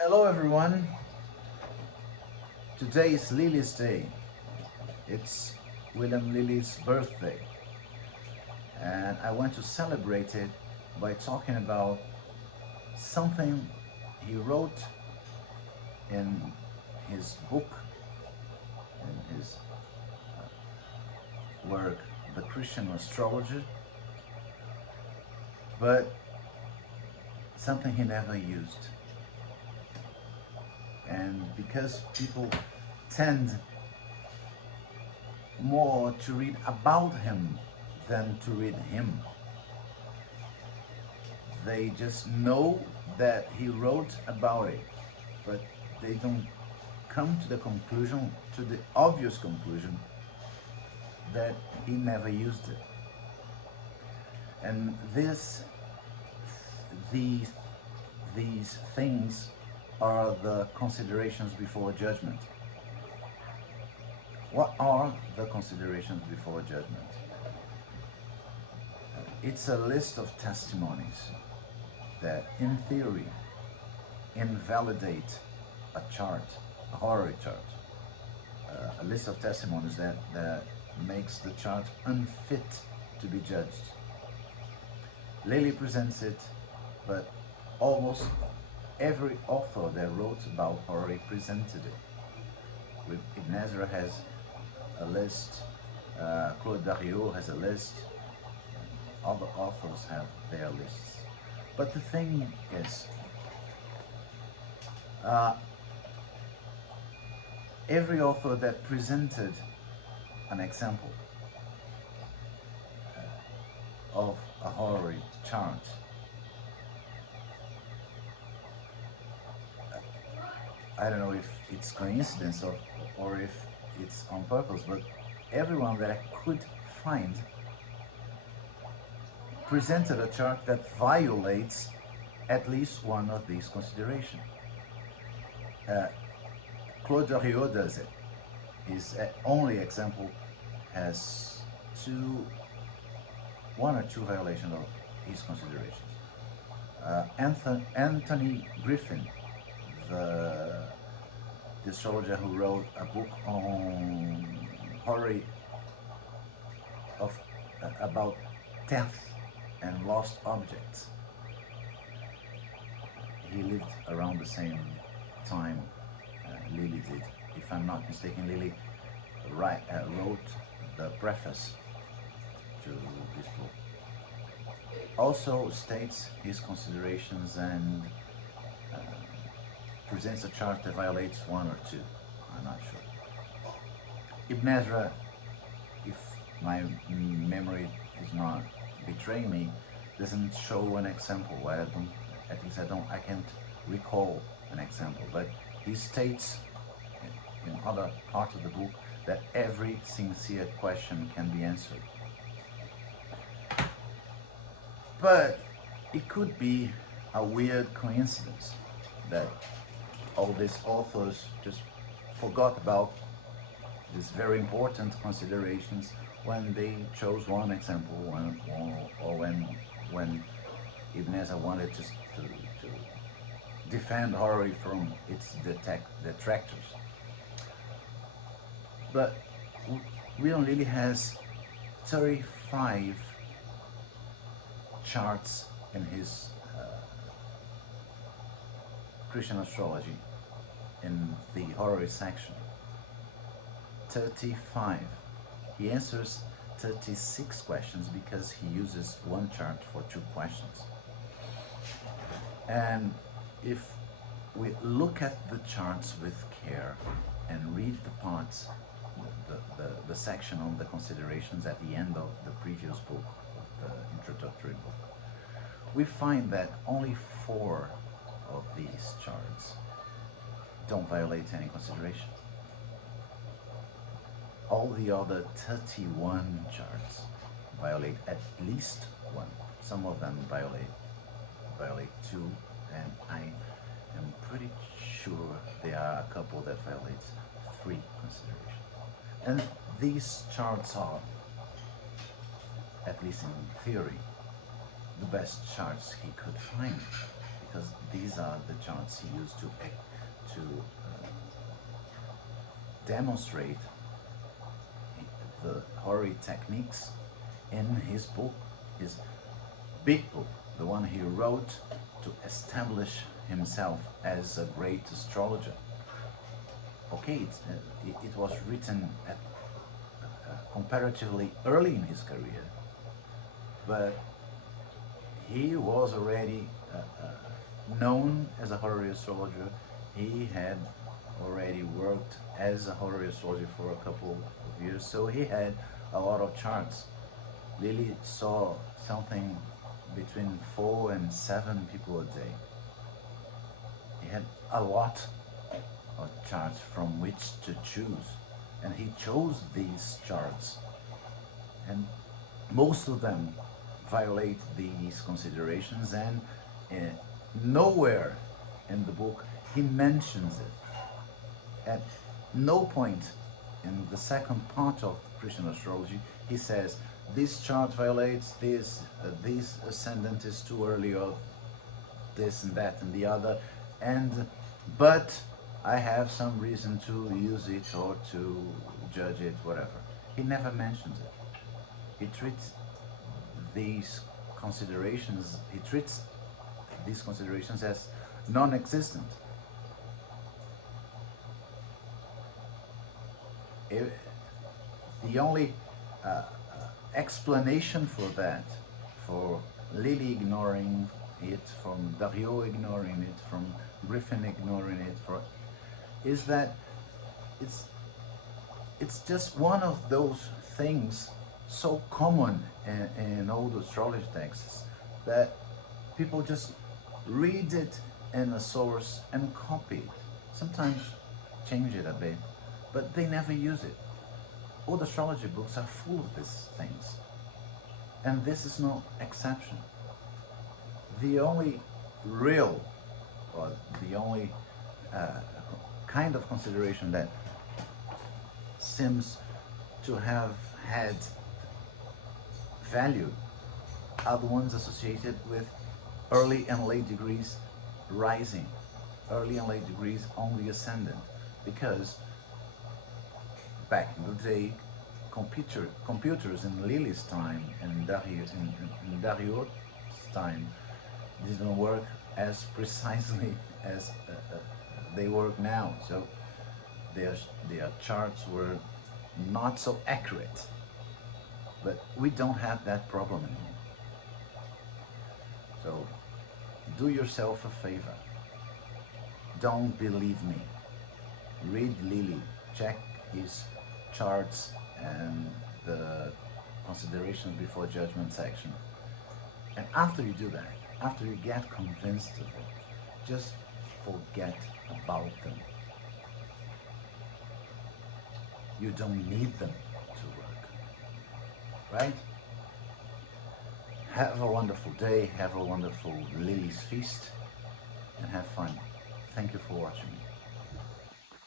Hello everyone, today is Lily's day. It's William Lilly's birthday and I want to celebrate it by talking about something he wrote in his book, in his work, The Christian Astrologer, but something he never used. And because people tend more to read about him than to read him, they just know that he wrote about it, but they don't come to the conclusion, to the obvious conclusion, that he never used it. And these things are the considerations before judgment. What are the considerations before judgment? It's a list of testimonies that, in theory, invalidate a chart, a horary chart. A list of testimonies that makes the chart unfit to be judged. Lilly presents it, but almost every author that wrote about horary presented it. Ibn Ezra has a list, Claude Dario has a list, other authors have their lists. But the thing is, every author that presented an example of a horary chart I don't know if it's coincidence or if it's on purpose, but everyone that I could find presented a chart that violates at least one of these considerations. Claude Dario does it. His only example has one or two violations of his considerations. Anthony Griffin, the astrologer who wrote a book on horary about death and lost objects. He lived around the same time Lilly did. If I'm not mistaken, Lilly wrote the preface to this book. Also states his considerations and presents a chart that violates one or two. I'm not sure. Ibn Ezra, if my memory is not betraying me, doesn't show an example. I can't recall an example, but he states in other parts of the book that every sincere question can be answered. But it could be a weird coincidence that all these authors just forgot about these very important considerations when they chose one example, or when Ibn Ezra wanted to defend horary from its detractors. But William Lilly has 35 charts in his Christian astrology in the horary section. 35. He answers 36 questions because he uses one chart for 2 questions. And if we look at the charts with care and read the parts, the section on the considerations at the end of the previous book, the introductory book, we find that only 4 of these charts don't violate any consideration. All the other 31 charts violate at least one. Some of them violate 2, and I am pretty sure there are a couple that violate 3 considerations. And these charts are, at least in theory, the best charts he could find, because these are the charts he used to demonstrate the horary techniques in his book, his big book, the one he wrote to establish himself as a great astrologer. Okay, it was written at comparatively early in his career, but he was already known as a horary astrologer. He had already worked as a horary astrologer for a couple of years, so he had a lot of charts. Lilly saw something between 4 and 7 people a day. He had a lot of charts from which to choose, and he chose these charts, and most of them violate these considerations, and nowhere in the book he mentions it. At no point in the second part of Christian astrology he says this chart violates this, this ascendant is too early, or this and that and the other, but I have some reason to use it or to judge it, whatever. He never mentions it. He treats these considerations as non-existent. The only explanation for that, for Lilly ignoring it, from Dariot ignoring it, from Griffin ignoring it, is that it's just one of those things so common in old astrology texts that people just read it in a source and copy it. Sometimes change it a bit, but they never use it. Old astrology books are full of these things, and this is no exception. The only real, or the only kind of consideration that seems to have had value are the ones associated with early and late degrees rising, early and late degrees on the ascendant, because back in the day, computers in Lilly's time and in Dariot's time didn't work as precisely as they work now, so their charts were not so accurate. But we don't have that problem anymore. So do yourself a favor. Don't believe me. Read Lilly. Check his charts and the considerations before judgment section. And after you do that, after you get convinced of it, just forget about them. You don't need them to work. Right? Have a wonderful day, have a wonderful Lilly's feast, and have fun. Thank you for watching.